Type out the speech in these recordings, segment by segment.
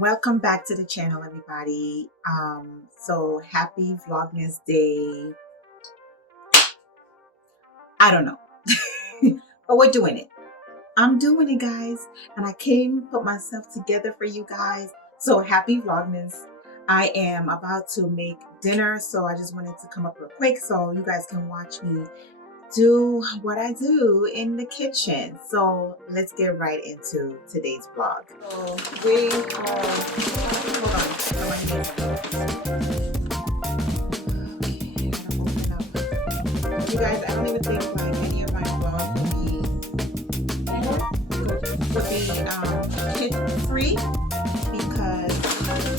Welcome back to the channel, everybody. So happy Vlogmas Day. I don't know, but we're doing it. I'm doing it, guys, and I came put myself together for you guys. So happy Vlogmas. I am about to make dinner, so I just wanted to come up real quick so you guys can watch me do what I do in the kitchen. So let's get right into today's vlog. So we are, hold on, you guys, I don't even think like any of my vlogs would be kid free because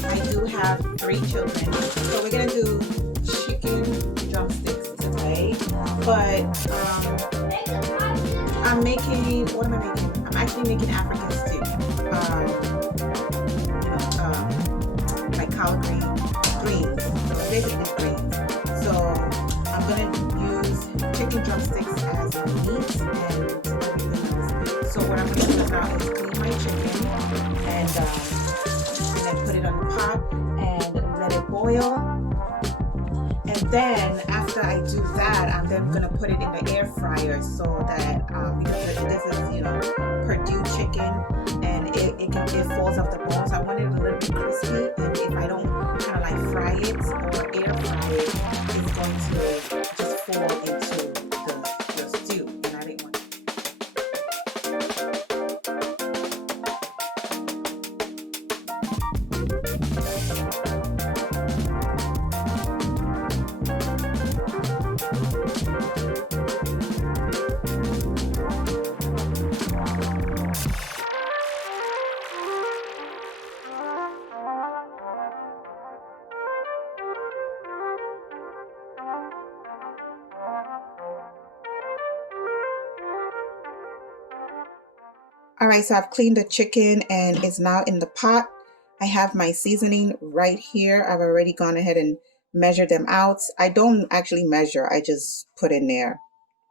I do have 3 children. So we're gonna do chicken drumsticks today, but I'm making, what am I making? I'm actually making African stew. Like collard greens, basically greens. So I'm gonna use chicken drumsticks as my meat and everything else. So what I'm gonna do now is clean my chicken and then put it on the pot and let it boil. And then after I do that, I'm then gonna put it in the air fryer so that because this is Purdue chicken and it falls off the bones. I want it a little bit crispy, and if I don't kind of like fry it or air fry it, it's going to just fall into the stew, and I didn't want it. All right, so I've cleaned the chicken and it's now in the pot. I have my seasoning right here. I've already gone ahead and measured them out. I don't actually measure, I just put in there.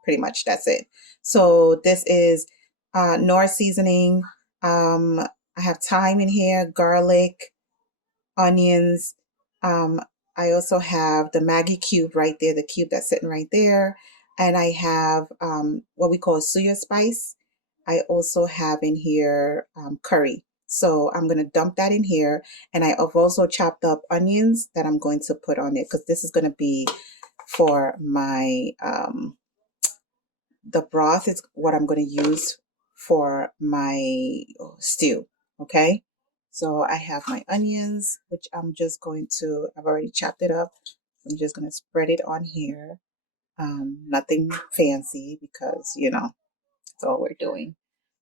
Pretty much that's it. So this is Nor seasoning. I have thyme in here, garlic, onions. I also have the Maggi cube right there, the cube that's sitting right there. And I have what we call suya spice. I also have in here curry. So I'm going to dump that in here. And I have also chopped up onions that I'm going to put on it because this is going to be for my, the broth is what I'm going to use for my stew. Okay. So I have my onions, which I'm just going to, I've already chopped it up. I'm just going to spread it on here. Nothing fancy because, that's all we're doing.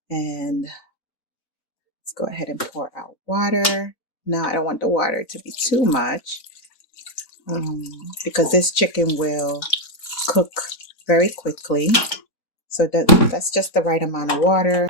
And let's go ahead and pour out water. Now I don't want the water to be too much because this chicken will cook very quickly. So that's just the right amount of water.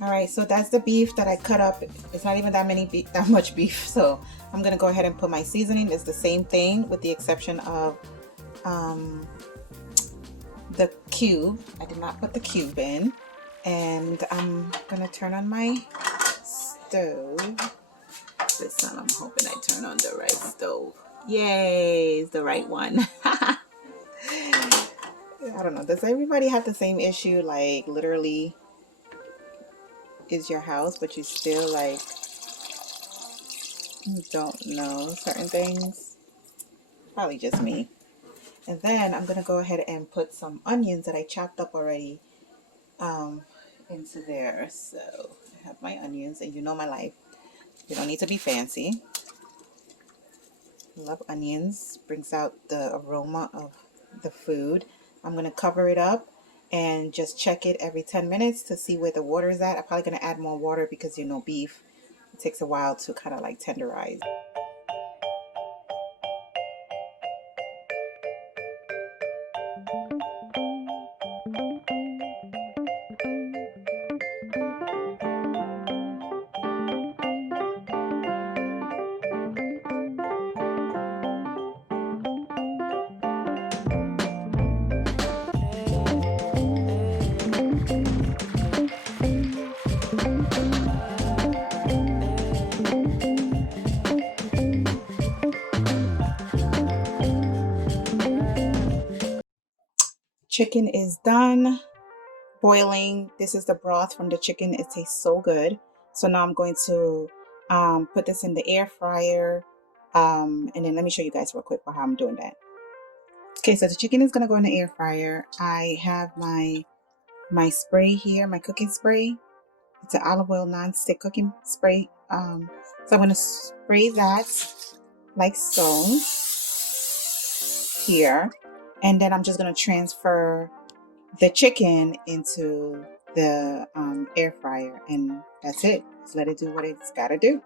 All right, so that's the beef that I cut up. It's not even that much beef. So I'm gonna go ahead and put my seasoning. It's the same thing with the exception of the cube. I did not put the cube in. And I'm gonna turn on my stove. This time I'm hoping I turn on the right stove. Yay, it's the right one. I don't know, does everybody have the same issue? Like literally is your house, but you still like don't know certain things? Probably just me. And then I'm gonna go ahead and put some onions that I chopped up already into there. So I have my onions, and you know my life. You don't need to be fancy. Love onions. Brings out the aroma of the food. I'm gonna cover it up and just check it every 10 minutes to see where the water is at. I'm probably gonna add more water because you know beef, it takes a while to kind of like tenderize. Chicken is done boiling. This is the broth from the chicken. It tastes so good. So now I'm going to put this in the air fryer. And then let me show you guys real quick how I'm doing that. Okay, so the chicken is going to go in the air fryer. I have my spray here, my cooking spray. It's an olive oil non-stick cooking spray. So I'm going to spray that like so here. And then I'm just going to transfer the chicken into the air fryer. And that's it. Just let it do what it's got to do.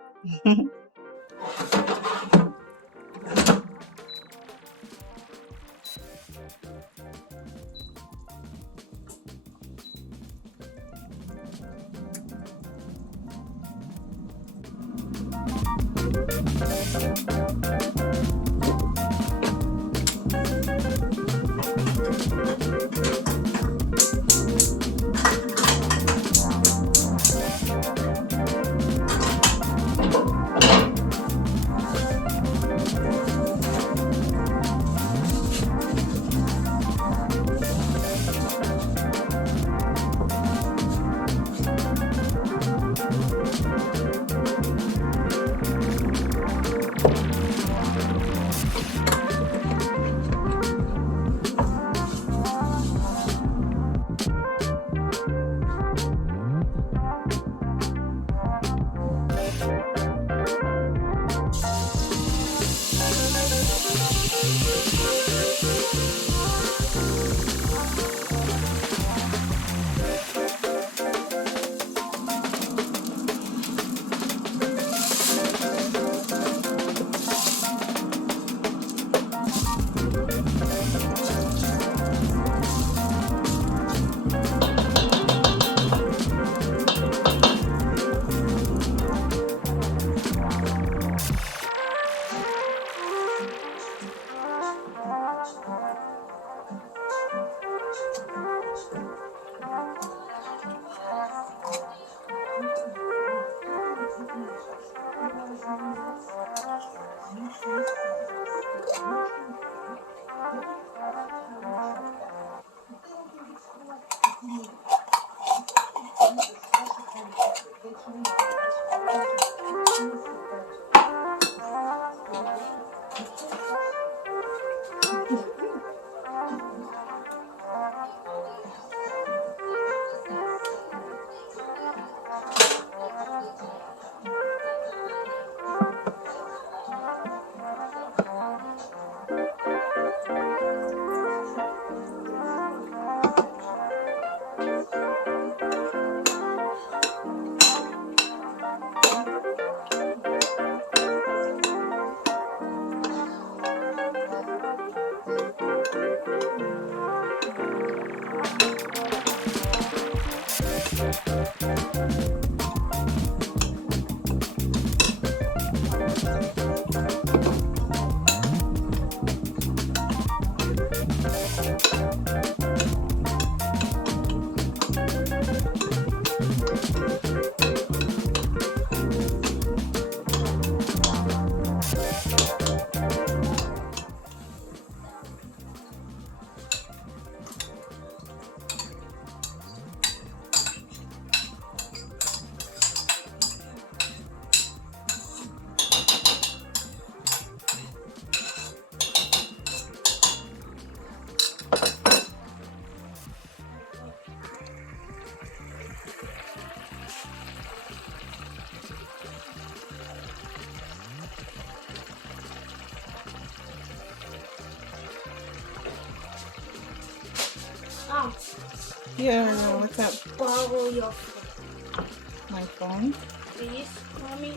Yeah, what's up? Borrow your phone. My phone? Please, mommy.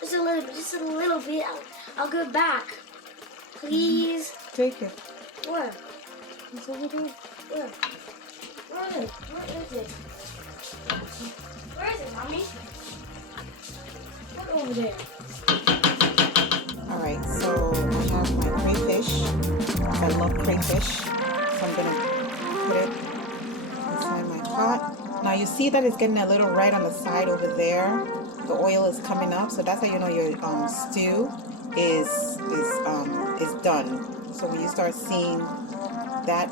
Just a little bit. I'll go back. Please. Take it. Where? It's over there. Where? Where is it? Where is it? Where is it, mommy? Look over there. Alright, so I have my crayfish. I love crayfish. So I'm gonna put it inside my pot. Now you see that it's getting a little red on the side over there. The oil is coming up, so that's how you know your stew is done. So when you start seeing that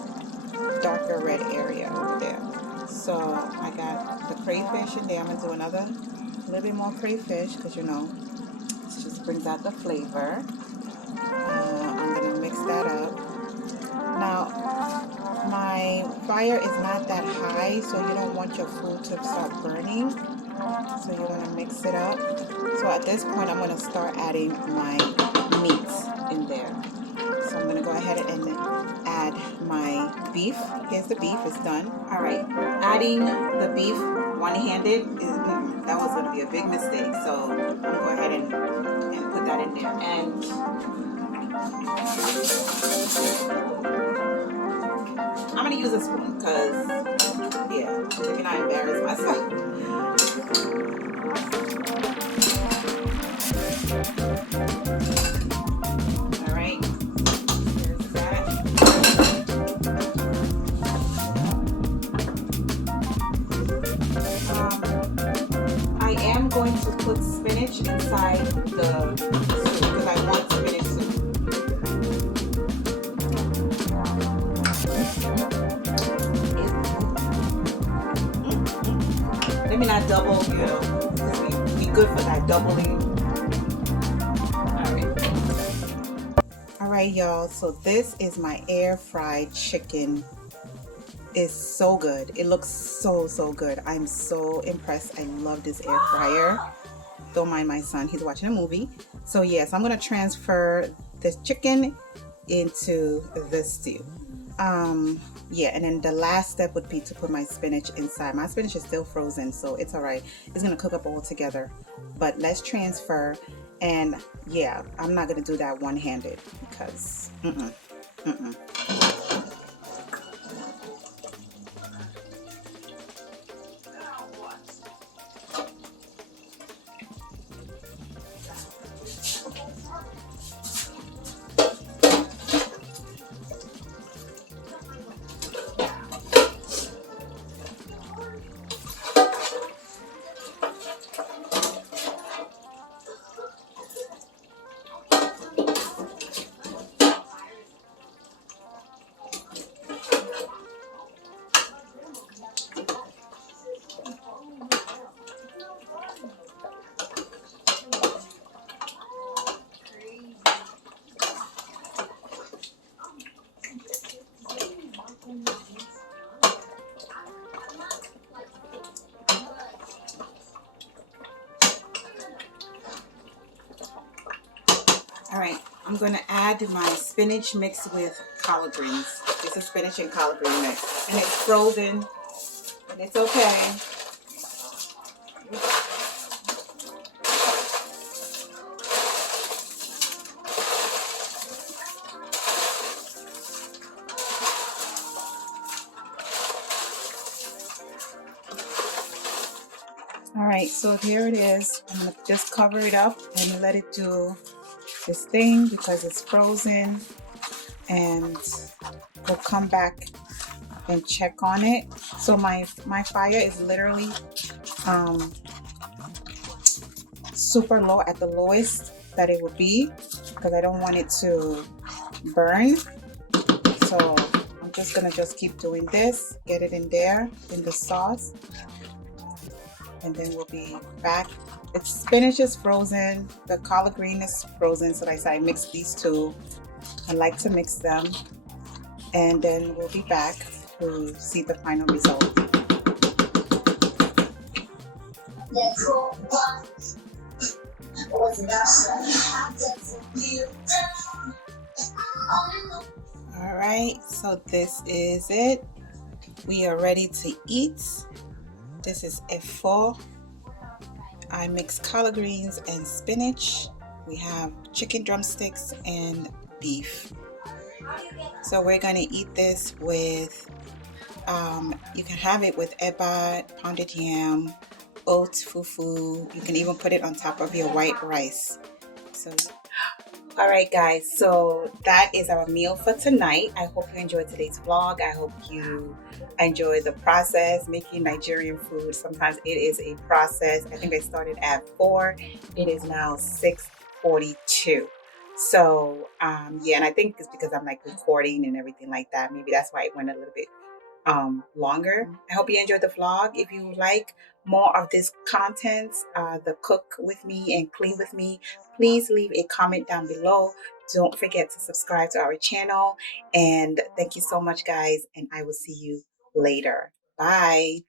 darker red area over there. So I got the crayfish in there. I'm gonna do a little bit more crayfish because it just brings out the flavor. I'm gonna mix that up. Now my fire is not that high, so you don't want your food to start burning. So you're gonna mix it up. So at this point, I'm gonna start adding my meats in there. So I'm gonna go ahead and add my beef. Here's the beef, it's done. All right, adding the beef one-handed, that was gonna be a big mistake. So I'm gonna go ahead and put that in there. And I'm gonna use a spoon because, yeah, let me not embarrass myself. All right, here's that. I am going to put spinach inside the soup because I want spinach soup. Let me not double, be good for that doubling. All right, y'all. So this is my air fried chicken. It's so good. It looks so good. I'm so impressed. I love this air fryer. Don't mind my son. He's watching a movie. So yes, I'm gonna transfer this chicken into the stew. Yeah, and then the last step would be to put my spinach inside. My spinach is still frozen, so it's all right. It's gonna cook up all together. But let's transfer. And yeah, I'm not gonna do that one-handed because all right, I'm gonna add my spinach mixed with collard greens. This is spinach and collard green mix, and it's frozen, but it's okay. right, so here it is. I'm gonna just cover it up and let it do this thing because it's frozen, and we'll come back and check on it. So my fire is literally super low, at the lowest that it would be, because I don't want it to burn. So I'm just gonna keep doing this, get it in there in the sauce, and then we'll be back. Its spinach is frozen, the collard green is frozen, so I mix these two. I like to mix them, and then we'll be back to see the final result. All right, so this is it. We are ready to eat. This is EFO. I mix collard greens and spinach. We have chicken drumsticks and beef. So we're going to eat this with, you can have it with eba, pounded yam, oats, fufu. You can even put it on top of your white rice. So, all right, guys, so that is our meal for tonight. I hope you enjoyed today's vlog. I hope you enjoy the process making Nigerian food. Sometimes it is a process. I think I started at 4. It is now 6:42. So yeah, and I think it's because I'm like recording and everything like that. Maybe that's why it went a little bit longer. I hope you enjoyed the vlog. If you like more of this content, the cook with me and clean with me, please leave a comment down below. Don't forget to subscribe to our channel, and thank you so much, guys, and I will see you later. Bye.